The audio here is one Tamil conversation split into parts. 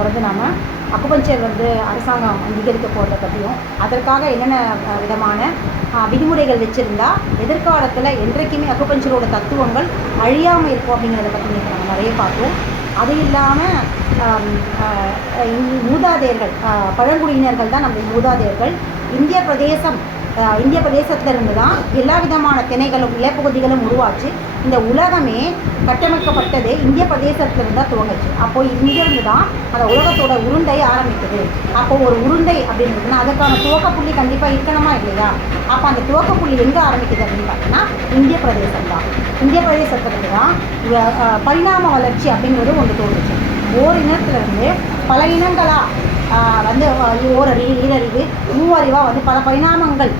தொடர்ந்து நாம் அக்குபஞ்சர் அரசாங்கம் அங்கீகரிக்க போகிறத பற்றியும் அதற்காக என்னென்ன விதமான விதிமுறைகள் வச்சுருந்தா எதிர்காலத்தில் என்றைக்குமே அக்குபஞ்சரோட தத்துவங்கள் அழியாமல் இருக்கும் அப்படிங்கிறத பற்றி நம்ம நிறைய பார்ப்போம். அது இல்லாமல் மூதாதையர்கள், பழங்குடியினர்கள் தான் நம்ம மூதாதையர்கள். இந்திய பிரதேசத்திலிருந்து தான் எல்லா விதமான திணைகளும் நிலப்பகுதிகளும் உருவாச்சு. இந்த உலகமே கட்டமைக்கப்பட்டது இந்திய பிரதேசத்திலிருந்து தான் துவங்குச்சு. அப்போது இங்கேருந்து தான் அந்த உலகத்தோட உருண்டை ஆரம்பிக்குது. அப்போது ஒரு உருண்டை அப்படின்றதுனா அதுக்கான துவக்கப்புள்ளி கண்டிப்பாக இருக்கணுமா இல்லையா? அப்போ அந்த துவக்கப்புள்ளி எங்கே ஆரம்பிக்குது அப்படின்னு பார்த்தீங்கன்னா இந்திய பிரதேசம் தான். இந்திய பிரதேசத்துலேருந்து தான் பரிணாம வளர்ச்சி அப்படிங்கிறது ஒன்று தோன்றுச்சு. ஓர் இனத்திலிருந்து பல இனங்களாக ஓரறிவு, ஈரறிவு, மூவறிவாக பல பரிணாமங்கள்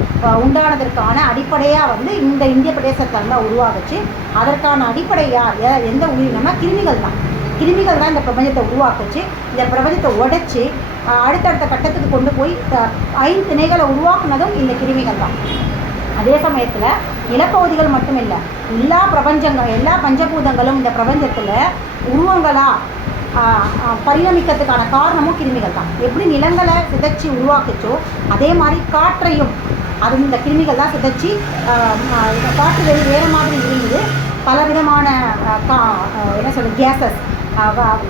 உண்டானதற்கான அடிப்படையாக இந்த இந்திய பிரதேசத்தில் தான் உருவாகுச்சு. அதற்கான அடிப்படையாக எந்த உயிரினம்னா கிருமிகள் தான். கிருமிகள் தான் இந்த பிரபஞ்சத்தை உருவாக்குச்சு. இந்த பிரபஞ்சத்தை உடைச்சி அடுத்தடுத்த கட்டத்துக்கு கொண்டு போய் 5 திணைகளை உருவாக்குனதும் இந்த கிருமிகள் தான். அதே சமயத்தில் நிலப்பகுதிகள் மட்டும் இல்லை, எல்லா பஞ்சபூதங்களும் இந்த பிரபஞ்சத்தில் உருவங்களாக பரிணமிக்கிறதுக்கான காரணமும் கிருமிகள் தான். எப்படி நிலங்களை சிதைச்சி உருவாக்குச்சோ அதே மாதிரி காற்றையும் இந்த கிருமிகள் தான் சிதைச்சி காற்று வேறு மாதிரி இருந்தது. பலவிதமான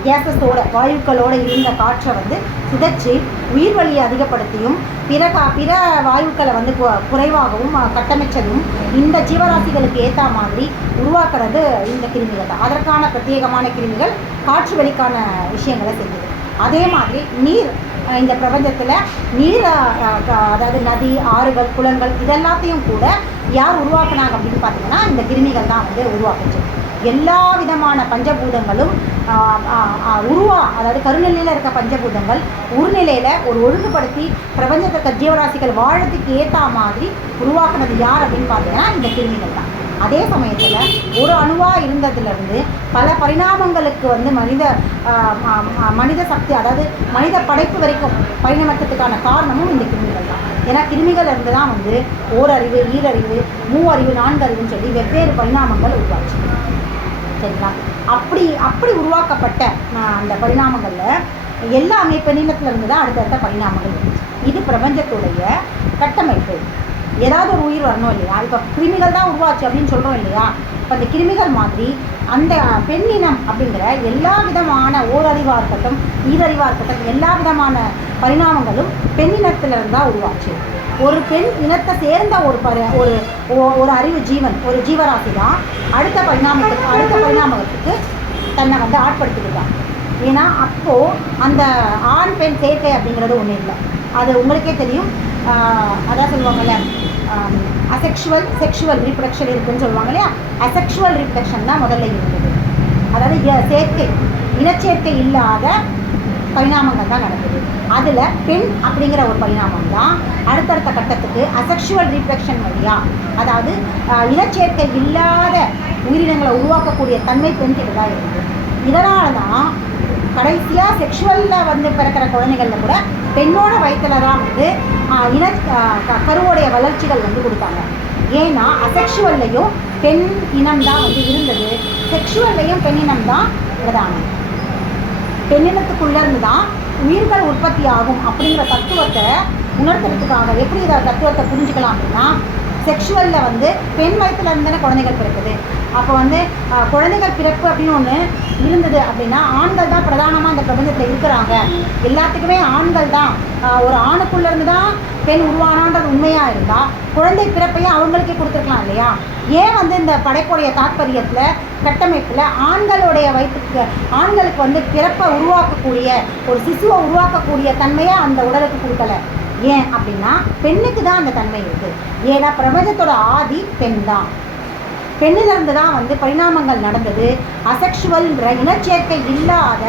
கேஸஸோட வாயுக்களோடு இருந்த காற்றை சிதைச்சி உயிர் வழியை அதிகப்படுத்தியும் பிற வாயுக்களை குறைவாகவும் கட்டமைச்சதும் இந்த ஜீவராசிகளுக்கு ஏற்ற மாதிரி உருவாக்குறது இந்த கிருமிகள் தான். அதற்கான பிரத்யேகமான கிருமிகள் காற்று வெளிக்கான விஷயங்களை செஞ்சது. அதே மாதிரி நீர், இந்த பிரபஞ்சத்தில் நீர், அதாவது நதி, ஆறுகள், குளங்கள் இதெல்லாத்தையும் கூட யார் உருவாக்குனாங்க அப்படின்னு பார்த்தீங்கன்னா இந்த கிருமிகள் தான் உருவாக்குச்சு. எல்லா விதமான பஞ்சபூதங்களும் அதாவது கருநிலையில் இருக்க பஞ்சபூதங்கள் உருநிலையில் ஒரு ஒழுங்குபடுத்தி பிரபஞ்சத்தை ஜீவராசிகள் வாழத்துக்கு ஏற்ற மாதிரி உருவாக்குனது யார் அப்படின்னு பார்த்தீங்கன்னா இந்த கிருமிகள் தான். அதே சமயத்தில் ஒரு அணுவாக இருந்ததுலேருந்து பல பரிணாமங்களுக்கு மனித சக்தி, அதாவது மனித படைப்பு வரைக்கும் பரிணாமத்துக்கான காரணமும் இந்த கிருமிகள் தான். ஏன்னா கிருமிகள் இருந்து தான் ஓரறிவு, ஈரறிவு, மூவறிவு, 4 அறிவுன்னு சொல்லி வெவ்வேறு பரிணாமங்கள் உருவாச்சு. சரிங்களா? அப்படி உருவாக்கப்பட்ட அந்த பரிணாமங்களில் எல்லாமே பெண்ணினத்திலிருந்து தான் அடுத்தடுத்த பரிணாமங்கள் இருந்துச்சு. இது பிரபஞ்சத்துடைய கட்டமைப்பு. ஏதாவது ஒரு உயிர் வரணும் இல்லையா? இப்போ கிருமிகள் தான் உருவாச்சு அப்படின்னு சொல்கிறோம் இல்லையா? இப்போ அந்த கிருமிகள் மாதிரி அந்த பெண்ணினம் அப்படிங்கிற எல்லா விதமான ஓரறிவாக இருக்கட்டும், ஈரறிவாக இருக்கட்டும், எல்லா விதமான பரிணாமங்களும் பெண்ணினத்திலிருந்து தான் உருவாச்சு. ஒரு பெண் இனத்தை சேர்ந்த ஒரு அறிவு ஜீவன், ஒரு ஜீவராசி தான் அடுத்த பரிணாமத்துக்கு தன்னை ஆட்படுத்திக்கிட்டான். ஏன்னா அப்போது அந்த ஆண் பெண் சேர்க்கை அப்படிங்கிறது ஒன்றும் இல்லை. அது உங்களுக்கே தெரியும். அதான் சொல்லுவாங்கள்ல, செக்ஷுவல் ரீப்ரொடக்ஷன் இருக்குதுன்னு சொல்லுவாங்க இல்லையா? அசெக்ஷுவல் ரீப்ரொடக்ஷன் தான் முதல்ல இருந்தது. அதாவது இனச்சேர்க்கை இல்லாத பரிணாமங்கள் தான் நடக்குது. அதில் பெண் அப்படிங்கிற ஒரு பரிணாமம் தான் அடுத்தடுத்த கட்டத்துக்கு அசெக்ஷுவல் ரீப்ரொடக்ஷன் வழியாக, அதாவது இனச்சேர்க்கை இல்லாத உயிரினங்களை உருவாக்கக்கூடிய தன்மை பெண்கிட்ட தான் இருக்குது. இதனால தான் கடைசியாக செக்ஷுவலில் பிறக்கிற குழந்தைகளில் கூட பெண்ணோட வயிற்றில் தான் கருவோடைய வளர்ச்சிகள் கொடுத்தாங்க. ஏன்னா அசெக்ஷுவல்லையும் பெண் இனம் தான் இருந்தது, செக்ஷுவல்லையும் பெண்ணினம் தான் பிரதானம். பெண்ணினத்துக்குள்ளேருந்து தான் உயிர்கள் உற்பத்தி ஆகும் அப்படிங்கிற தத்துவத்தை உணர்த்துறதுக்காக எப்படி இதை தத்துவத்தை புரிஞ்சுக்கலாம் அப்படின்னா, செக்ஷுவலில் பெண் வயிற்றுல இருந்தே குழந்தைகள் பிறக்குது. அப்போ குழந்தைகள் பிறப்பு அப்படின்னு ஒன்று இருந்தது அப்படின்னா ஆண்கள் தான் பிரதானமாக இந்த பிரபஞ்சத்தில் இருக்கிறாங்க. எல்லாத்துக்குமே ஆண்கள் தான், ஒரு ஆணுக்குள்ளேருந்து தான் பெண் உருவானான்றது உண்மையாக இருந்தால் குழந்தை பிறப்பையும் அவங்களுக்கே கொடுத்துருக்கலாம் இல்லையா? ஏன் இந்த படைப்புடைய தாற்பயத்தில் கட்டமைப்பில் ஆண்களுடைய வயிற்றுக்கு ஆண்களுக்கு பிறப்பை உருவாக்கக்கூடிய ஒரு சிசுவை உருவாக்கக்கூடிய தன்மையை அந்த உடலுக்கு கொடுக்கல. ஏன் அப்படின்னா பெண்ணுக்கு தான் அந்த தன்மை இருக்குது. ஏன்னா பிரபஞ்சத்தோட ஆதி பெண் தான். பெண்ணிலிருந்து தான் பரிணாமங்கள் நடந்தது. அசெக்ஷுவல்ன்ற இனச்சேர்க்கை இல்லாத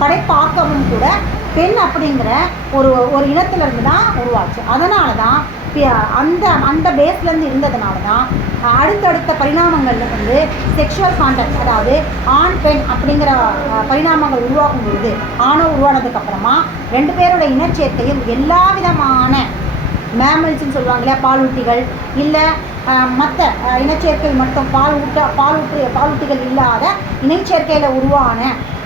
படைப்பாக்கமும் கூட பெண் அப்படிங்கிற ஒரு இனத்திலிருந்து தான் உருவாச்சு. அதனால தான் அந்த பேஸ்லேருந்து இருந்ததுனால தான் அடுத்தடுத்த பரிணாமங்களில் செக்ஷுவல் கான்டாக்ட், அதாவது ஆண் பெண் அப்படிங்கிற பரிணாமங்கள் உருவாக்கும் பொழுது ஆணோ உருவானதுக்கப்புறமா 2 பேரோட இனச்சேர்க்கையும் எல்லா விதமான மேமல்ஸ்ன்னு சொல்லுவாங்க இல்லையா, பாலூட்டிகள், இல்லை மற்ற இனச்சேர்க்கை மட்டும் பாலூட்டிகள் இல்லாத இணைச்சேர்க்கையில் உருவான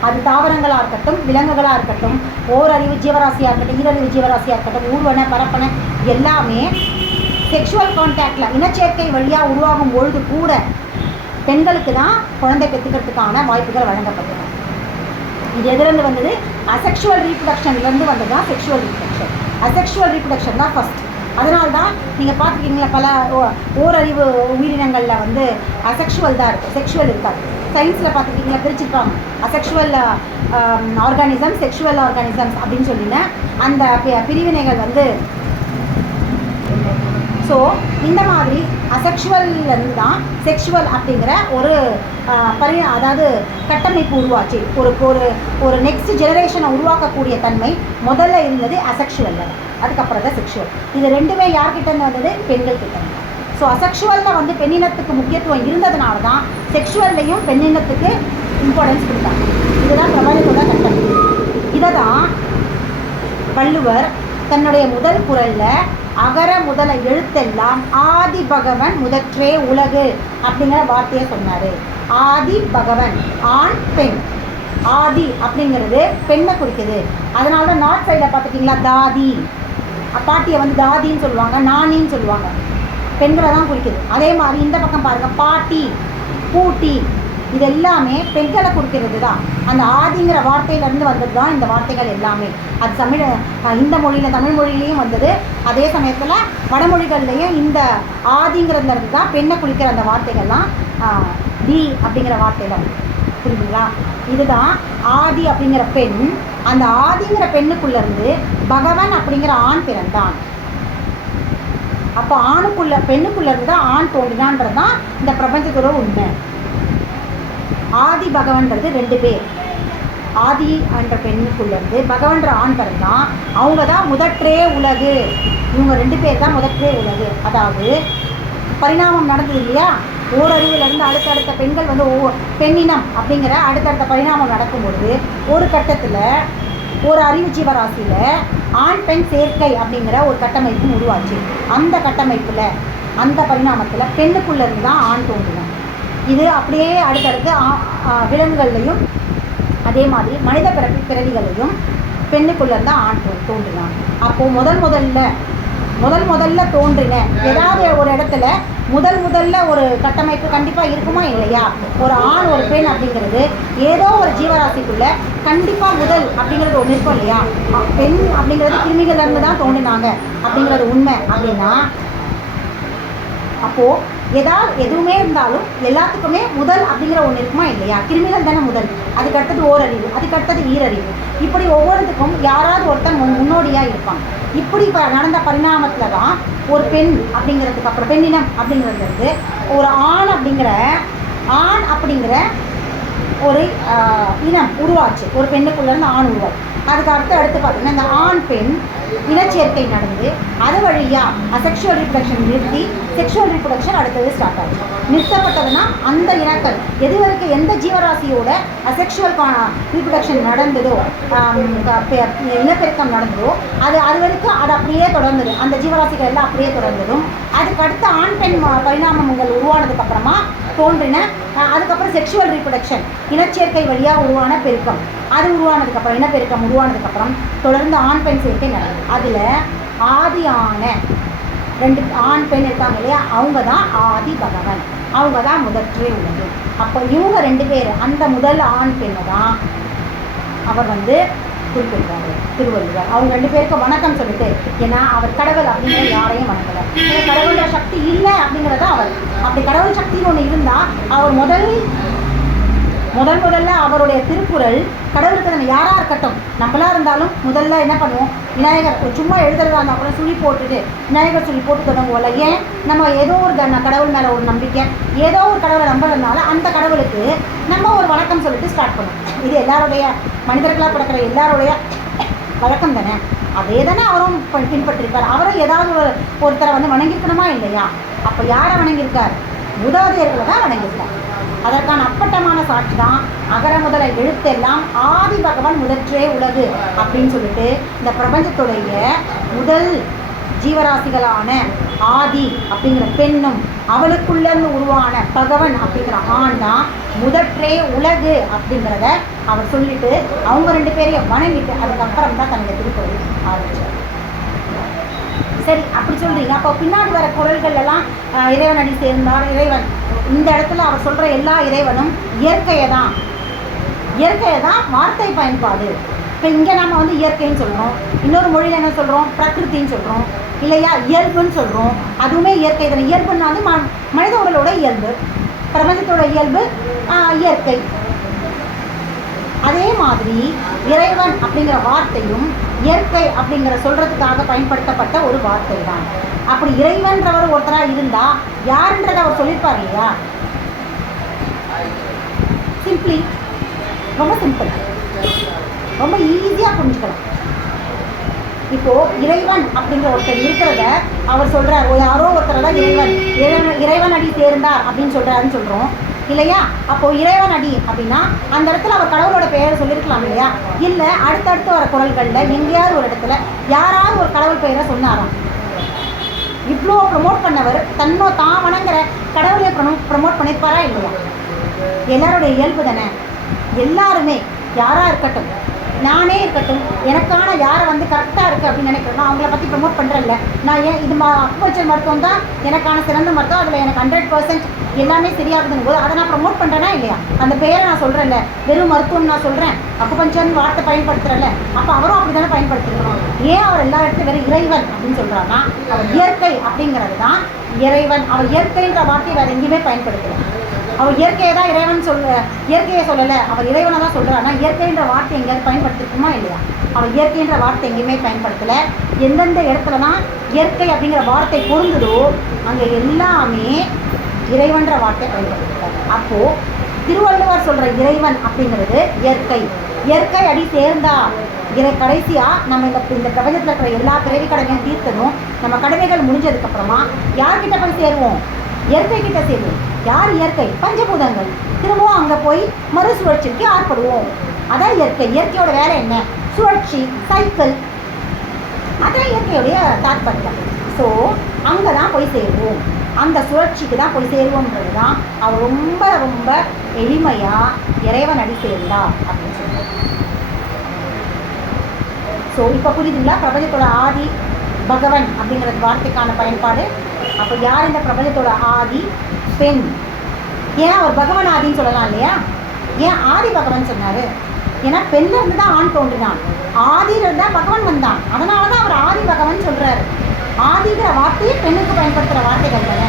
அது தாவரங்களாக இருக்கட்டும், விலங்குகளாக இருக்கட்டும், ஓரறிவு ஜீவராசியாக இருக்கட்டும், ஈரறிவு ஜீவராசியாக இருக்கட்டும், ஊர்வன பரப்பன எல்லாமே செக்ஷுவல் கான்டாக்டில் இனச்சேர்க்கை வழியாக உருவாகும் பொழுது கூட பெண்களுக்கு தான் குழந்தை பெற்றுக்கிறதுக்கான வாய்ப்புகள் வழங்கப்பட்டது. இது எதுலேருந்து வந்தது? அசெக்ஷுவல் ரீப்ரொடக்ஷன்லேருந்து வந்தது தான் செக்ஷுவல் ரீப்ரொடக்ஷன். அசெக்ஷுவல் ரீப்ரொடக்ஷன் தான் ஃபஸ்ட். அதனால தான் நீங்கள் பார்த்துக்கிங்களா, பல ஓரறிவு உயிரினங்களில் வந்து அசெக்ஷுவல் தான் இருக்குது, செக்ஷுவல் இருக்காது. சயின்ஸில் பார்த்துக்கிங்களா பிரிச்சுருக்காங்க, அசெக்ஷுவல் ஆர்கானிசம்ஸ், செக்ஷுவல் ஆர்கானிசம்ஸ் அப்படின்னு சொல்லினேன். அந்த பிரிவினைகள் வந்து ஸோ இந்த மாதிரி அசெக்ஷுவல்லேருந்து தான் செக்ஷுவல் அப்படிங்கிற ஒரு அதாவது கட்டமைப்பு உருவாச்சு. ஒரு ஒரு ஒரு நெக்ஸ்ட் ஜெனரேஷனை உருவாக்கக்கூடிய தன்மை முதல்ல இருந்தது அசெக்ஷுவலில், அதுக்கப்புறம் தான் செக்ஷுவல். இது ரெண்டுமே யார்கிட்டேருந்து வந்தது? பெண்கள் கிட்டேருந்து. ஸோ அசெக்ஷுவலில் வந்து பெண்ணினத்துக்கு முக்கியத்துவம் இருந்ததுனால தான் செக்ஷுவல்லையும் பெண்ணினத்துக்கு இம்பார்ட்டன்ஸ் கொடுத்தாங்க. இதுதான் பிரபஞ்சத்தோட கட்டமைப்பு. இதை தான் வள்ளுவர் தன்னுடைய முதல் குறளில் அகர முதல எழுத்தெல்லாம் ஆதி பகவன் முதற்றே உலகு அப்படிங்கிற வார்த்தையை சொன்னார். ஆதி பகவன், ஆண் பெண். ஆதி அப்படிங்கிறது பெண்ணை குறிக்குது. அதனால தான் நார்த் சைடில் பார்த்துட்டிங்களா தாதி, பாட்டியை வந்து தாதின்னு சொல்லுவாங்க, நானின்னு சொல்லுவாங்க, பெண்களை தான் குறிக்குது. அதே மாதிரி இந்த பக்கம் பாருங்கள், பாட்டி, பூட்டி, இது எல்லாமே பெண்களை குறிக்கிறது தான். அந்த ஆதிங்கிற வார்த்தையிலேருந்து வந்தது தான் இந்த வார்த்தைகள் எல்லாமே. அது இந்த மொழியில், தமிழ் மொழியிலையும் வந்தது. அதே சமயத்தில் வடமொழிகள்லேயும் இந்த ஆதிங்கிறது தான் பெண்ணை குறிக்கிற அந்த வார்த்தைகள்லாம் தி அப்படிங்கிற வார்த்தையில் வந்து புரியுதுங்களா? இதுதான் ஆதி அப்படிங்கிற பெண். அந்த ஆதிங்கிற பெண்ணுக்குள்ளேருந்து பகவன் அப்படிங்கிற ஆண் பிறந்தான். அப்போ பெண்ணுக்குள்ளேருந்து தான் ஆண் தோன்றினான்றது தான் இந்த பிரபஞ்சத்தோட உண்மை. ஆதி பகவன்றது 2 பேர். ஆதி என்ற பெண்ணுக்குள்ளேருந்து பகவன்ற ஆண் பிறந்தான். அவங்க தான் முதற்றே உலகு. இவங்க 2 பேர் தான் முதற்றே உலகு. அதாவது பரிணாமம் நடந்தது இல்லையா, ஓரறிவிலிருந்து அடுத்தடுத்த பெண்கள் வந்து பெண்ணினம் அப்படிங்கிற அடுத்தடுத்த பரிணாமம் நடக்கும்பொழுது ஒரு கட்டத்தில் ஒரு அறிவு ஜீவராசியில் ஆண் பெண் சேர்க்கை அப்படிங்கிற ஒரு கட்டமைப்பு உருவாச்சு. அந்த கட்டமைப்பில், அந்த பரிணாமத்தில் பெண்ணுக்குள்ளேருந்து தான் ஆண் தோன்றினான். இது அப்படியே அடுத்தடுத்து விலங்குகள்லையும் அதே மாதிரி மனித பிறவிகளையும் பெண்ணுக்குள்ளேருந்து தான் ஆண் தோன்றினான். அப்போது முதல்ல தோன்றின ஏதாவது ஒரு இடத்துல முதல்ல ஒரு கட்டமைப்பு கண்டிப்பாக இருக்குமா இல்லையா? ஒரு ஆண் ஒரு பெண் அப்படிங்கிறது ஏதோ ஒரு ஜீவராசிக்குள்ளே கண்டிப்பாக முதல் அப்படிங்கிறது ஒன்று இருக்கும் இல்லையா? பெண் அப்படிங்கிறது கிருமிகள்லேருந்து தான் தோன்றினாங்க அப்படிங்கிறது உண்மை அப்படின்னா, அப்போது எதுவுமே இருந்தாலும் எல்லாத்துக்குமே முதல் அப்படிங்கிற ஒன்று இருக்குமா இல்லையா? கிருமிகள் தானே முதல், அதுக்கு அடுத்தது ஓரறிவு, அதுக்கு அடுத்தது ஈரறிவு. இப்படி ஒவ்வொருத்துக்கும் யாராவது ஒருத்தன் முன்னோடியாக இருப்பாங்க. இப்படி நடந்த பரிணாமத்தில் தான் ஒரு பெண் அப்படிங்கிறதுக்கு அப்புறம் பெண்ணினம் அப்படிங்கிறது ஒரு ஆண் அப்படிங்கிற ஒரு இனம் உருவாச்சு. ஒரு பெண்ணுக்குள்ளேருந்து ஆண் உருவாச்சு. அதுக்கு அடுத்து பார்த்தீங்கன்னா இந்த ஆண் பெண் இனச்சேர்க்கை நடந்து அது வழியாக அசெக்ஷுவல் ரீப்ரொடக்ஷன் நிறுத்தி செக்ஷுவல் ரீப்ரொடக்ஷன் அடுத்தது ஸ்டார்ட் ஆச்சு. நிறுத்தப்பட்டதுன்னா அந்த இனக்கள் எது வரைக்கும் எந்த ஜீவராசியோட அசெக்ஷுவல் ரீப்ரொடக்ஷன் நடந்ததோ, இனப்பெருக்கம் நடந்ததோ அது வரைக்கும் அது அப்படியே தொடர்ந்தது. அந்த ஜீவராசிகள் எல்லாம் அப்படியே தொடர்ந்ததும் அதுக்கு அடுத்த ஆண் பெண் பரிணாமங்கள் உருவானதுக்கப்புறமா தோன்றின. அதுக்கப்புறம் செக்ஷுவல் ரீப்ரொடக்ஷன் இனச்சேர்க்கை வழியாக உருவான பெருக்கம், அது உருவானதுக்கப்புறம் இனப்பெருக்கம் உருவானதுக்கப்புறம் தொடர்ந்து ஆண் பெண் சேர்க்கை நடந்தது. அதில் ஆதியான 2 ஆண் பெண் இருக்காங்க இல்லையா, அவங்க தான் ஆதி பகவன், அவங்க தான் முதற்றே உள்ளது. அப்போ இவங்க 2 பேர், அந்த முதல் ஆண் பெண்ணை தான் அவர் வந்து குறிப்பிடுறாரு திருவள்ளுவர். அவங்க 2 பேருக்கு வணக்கம் சொல்லிட்டு, ஏன்னா அவர் கடவுள் அப்படிங்கிற யாரையும் வணங்கலை. கடவுளோட சக்தி இல்லை அப்படிங்கிறத அவர், அப்படி கடவுள் சக்தின்னு ஒன்று இருந்தால் அவர் முதல்ல அவருடைய திருக்குறள் கடவுளுக்கு நம்ம யாராக இருக்கட்டும், நம்மளாக இருந்தாலும் முதல்ல என்ன பண்ணுவோம், விநாயகர் சும்மா எழுதுறதா இருந்தால் கூட சுழி போட்டுட்டு விநாயகர் சொல்லி போட்டு தொடங்குவோம்ல. ஏன்? நம்ம ஏதோ ஒரு கடவுள் மேலே ஒரு நம்பிக்கை, ஏதோ ஒரு கடவுளை நம்புறதுனால அந்த கடவுளுக்கு நம்ம ஒரு வணக்கம் சொல்லிட்டு ஸ்டார்ட் பண்ணுவோம். இது எல்லாருடைய மனிதர்களாக பிறக்கிற எல்லாருடைய வழக்கம் தானே. அதே தானே அவரும் பின்பற்றிருக்கார். அவரும் ஏதாவது ஒருத்தரை வந்து வணங்கிருக்கணுமா இல்லையா? அப்போ யாரை வணங்கியிருக்கார்? மூதாதையர்களை தான் வணங்கியிருக்கார். அதற்கான அப்பட்டமான சாட்சி தான் அகர முதல எழுத்தெல்லாம் ஆதி பகவன் முதற்றே உலகு அப்படின்னு சொல்லிட்டு இந்த பிரபஞ்சத்துடைய முதல் ஜீவராசிகளான ஆதி அப்படிங்கிற பெண்ணும் அவளுக்குள்ளேருந்து உருவான பகவன் அப்படிங்கிற ஆண் தான் முதற்றே உலகு அப்படிங்கிறத அவர் சொல்லிட்டு அவங்க 2 பேரையும் வணங்கிட்டு அதுக்கப்புறம் தான் தன்னுடைய திருக்குறள் ஆரம்பிச்சார். சரி, அப்படி சொல்கிறீங்க. அப்போ பின்னாடி வர குறள்கள் எல்லாம் இறைவன் அடி சேர்ந்தார், இறைவன் இந்த இடத்துல அவர் சொல்கிற எல்லா இறைவனும் இயற்கையை தான் வார்த்தை பயன்பாடு. இப்போ இங்கே நம்ம வந்து இயற்கைன்னு சொல்கிறோம், இன்னொரு மொழியில் என்ன சொல்கிறோம், பிரகிருத்தின்னு சொல்கிறோம் இல்லையா, இயல்புன்னு சொல்கிறோம். அதுவுமே இயற்கை தானே. இயல்புன்னா வந்து மனித உடலோட இயல்பு, பிரபஞ்சத்தோட இயல்பு இயற்கை. அதே மாதிரி இறைவன் அப்படிங்கிற வார்த்தையும் இயற்கை அப்படிங்கிற சொல்கிறதுக்காக பயன்படுத்தப்பட்ட ஒரு வார்த்தை தான். அப்படி இறைவன்றவர் ஒருத்தராக இருந்தால் யாருன்றதை அவர் சொல்லியிருப்பார் இல்லையா? சிம்பிளி, ரொம்ப சிம்பிள், ரொம்ப ஈஸியாக புரிஞ்சுக்கலாம். இப்போது இறைவன் அப்படிங்கிற ஒருத்தர் இருக்கிறத அவர் சொல்கிறார், யாரோ ஒருத்தர் தான் இறைவன் அடி சேர்ந்தார் அப்படின்னு சொல்கிறாருன்னு சொல்கிறோம் இல்லையா? அப்போது இறைவன் அடி அப்படின்னா அந்த இடத்துல அவர் கடவுளோட பெயரை சொல்லியிருக்கலாம் இல்லையா? இல்லை, அடுத்தடுத்து வர குறள்களில் எங்கேயாவது ஒரு இடத்துல யாராவது ஒரு கடவுள் பெயரை சொன்னாராம். இவ்வளோ ப்ரமோட் பண்ணவர் தான் வணங்குற கடவுளை ப்ரமோட் பண்ணியிருப்பாரா இல்லையா? எல்லாருடைய இயல்பு தானே. எல்லாருமே யாராக இருக்கட்டும், நானே இருக்கட்டும், எனக்கான யாரை வந்து கரெக்டாக இருக்குது அப்படின்னு நினைக்கிறேன்னா அவங்கள பற்றி ப்ரமோட் பண்ணுறேன்ல. நான் ஏன் இது அக்குபஞ்சர் மருத்துவம் தான் எனக்கான சிறந்த மருத்துவம், அதில் எனக்கு 100% எல்லாமே சரியாகுதுங்க போது அதை நான் ப்ரமோட் பண்ணுறேன்னா இல்லையா? அந்த பேரை நான் சொல்கிறேன்ல, வெறும் மருத்துவம் நான் சொல்கிறேன், அக்குபஞ்சர்னு வார்த்தை பயன்படுத்துகிறேன்ல, அப்போ அவரும் அப்படி தானே பயன்படுத்திருக்கணும். ஏன் அவர் எல்லா இடத்துலையும் வெறும் இறைவன் அப்படின்னு சொல்கிறாருன்னா அவர் இயற்கை அப்படிங்கிறது தான் இறைவன். அவர் இயற்கைன்ற வார்த்தையை வேறு எங்கேயுமே பயன்படுத்தலை. அவர் இயற்கையை தான் இயற்கையை சொல்லலை, அவர் இறைவனை தான் சொல்கிறாருன்னா இயற்கைன்ற வார்த்தை எங்கேயாவது பயன்படுத்திருக்குமா இல்லையா? அவர் இயற்கைன்ற வார்த்தை எங்கேயுமே பயன்படுத்தலை. எந்தெந்த இடத்துலலாம் இயற்கை அப்படிங்கிற வார்த்தை பொருந்துதோ அங்கே எல்லாமே இறைவன்ற வார்த்தை பயன்படுத்திருக்காரு. அப்போது திருவள்ளுவர் சொல்கிற இறைவன் அப்படிங்கிறது இயற்கை அடி சேர்ந்தா கடைசியாக நம்ம இந்த பிரபஞ்சத்தில் இருக்கிற எல்லா பிறவி கடமையும் தீர்த்ததும் நம்ம கடமைகள் முடிஞ்சதுக்கப்புறமா யார்கிட்ட போய் சேருவோம்? இயற்கை கிட்ட சேருவோம். யார் இயற்கை? பஞ்சபூதங்கள். திரும்பவும் அங்கே போய் மறுசுழற்சிக்கு ஆட்படுவோம். அதான் இயற்கையோட வேலை என்ன? சுழற்சி, சைக்கிள். அதான் இயற்கையுடைய தாற்பயம். ஸோ அங்கே தான் போய் சேருவோம், அந்த சுழற்சிக்கு தான் போய் சேருவோன்றது தான் அவர் ரொம்ப ரொம்ப எளிமையாக இறைவன் அடி சேர்ந்தா அப்படின்னு சொல்லுவார். ஸோ இப்போ புரியுதுங்களா? பிரபஞ்சத்தோட ஆதி பகவன் அப்படிங்கிற வார்த்தைக்கான பயன்பாடு. அப்போ யார் இந்த பிரபஞ்சத்தோட ஆதி? பெண். ஏன் அவர் பகவன் ஆதின்னு சொல்லலாம் இல்லையா? ஏன் ஆதி பகவன் சொன்னார்? ஏன்னா பெண்ணில் இருந்து தான் ஆண் தோன்றினான், ஆதியிலிருந்து தான் பகவன் வந்தான். அதனால தான் அவர் ஆதி பகவன் சொல்கிறாரு. ஆதிங்கிற வார்த்தையை பெண்ணுக்கு பயன்படுத்துகிற வார்த்தைகள் தானே.